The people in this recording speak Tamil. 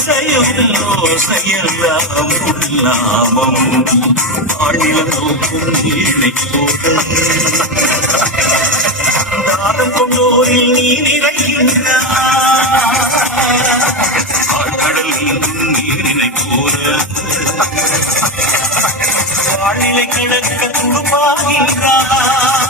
ஓசையும் ஓசையெல்லாம் உல்லாமம் ஆடில நோக்கும் நீளை போக தாரம் கொண்டோரில் நீ நிறைகின்ற ஆழ்கடல் நீரினை போல வாழிலை கிழக்க துடுப்பாகின்றார்